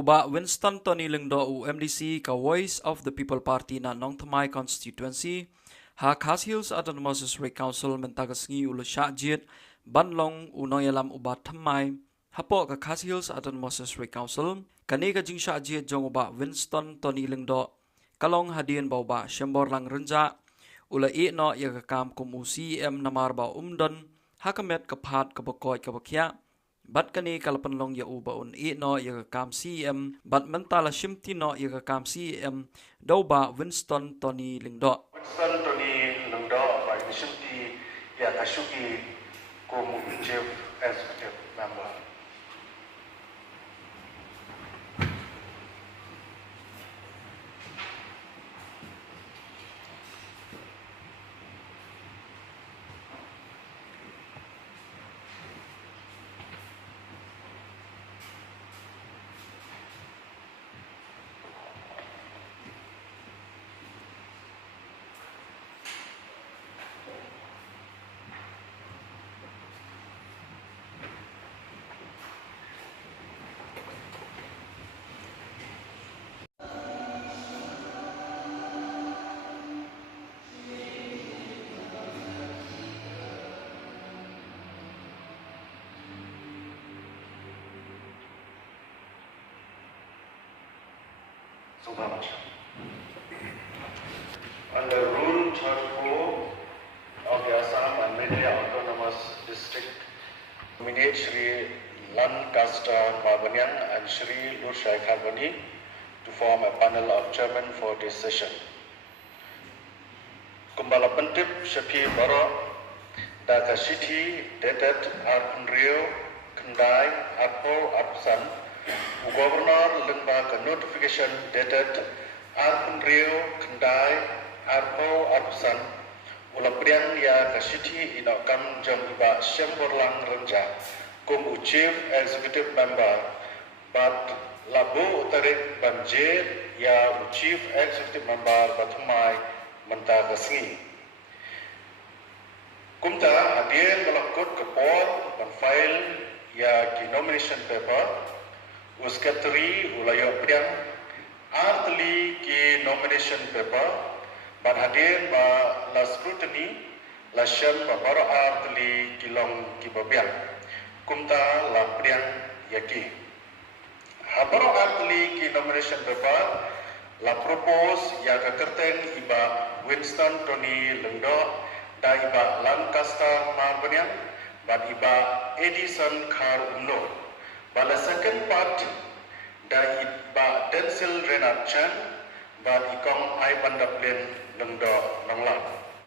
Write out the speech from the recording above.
Uba Winston Tony Lyngdoh UMDC ka Voice of the People Party na Nong Thymmai constituency ha Khas Hills Autonomous District Council mentagasngi ulu syajit banlong unoyalam uba Thymmai hapo ka Khas Hills Autonomous District Council kani ka jing syajit jong uba Winston Tony Lyngdoh kalong hadian bauba syembor lang renja ula no ya ka kam kumu CEM namar ba umdon hakamet kaphat kabakoy kabakya bat kani kalapan long ya uba un no ya kam CEM bat mentala Shimti no ya kam CEM dauba Winston Tony Lyngdoh. Winston Tony Lyngdoh by Shimti ya kashuki como chief executive member. So much. Under Rule 34 of the Assam and Media Autonomous District, nominate Shri Lancaster Marbanyang and Shri Lushai Kharbani to form a panel of chairmen for this session. Kumbala Pantip Shapi Baro, Daka Shiti, Detet Arpunrio, Kandai, Arpo Apsan, Governor Lyngdoh notification dated Arpunrio, Kandai, Arpo Apsan, Ulaprian ya Kashiti inokam jam iba Shemborlang Renja, Kumu Chief Executive Member, but Labu Utarik Banjir ya Chief Executive Member Batumai Mentagasngi. Kumta hadirin melakut kepor dan file ya ki nomination paper उसके तरी उलायोप्रियम आर्तली की nomination paper बाधादेन बा la scrutiny la shem ba baro आर्तली की long की babian kumta la priang yaki habaro आर्तली की nomination paper la propose ya ka kerteng iba Winston Tony Lyngdoh da iba Lancaster Marbanyang ba iba Edison Khar Umno. Bala second part da ba Densil Renat Chan ba ikong ai bandaplen Lyngdoh nanglang.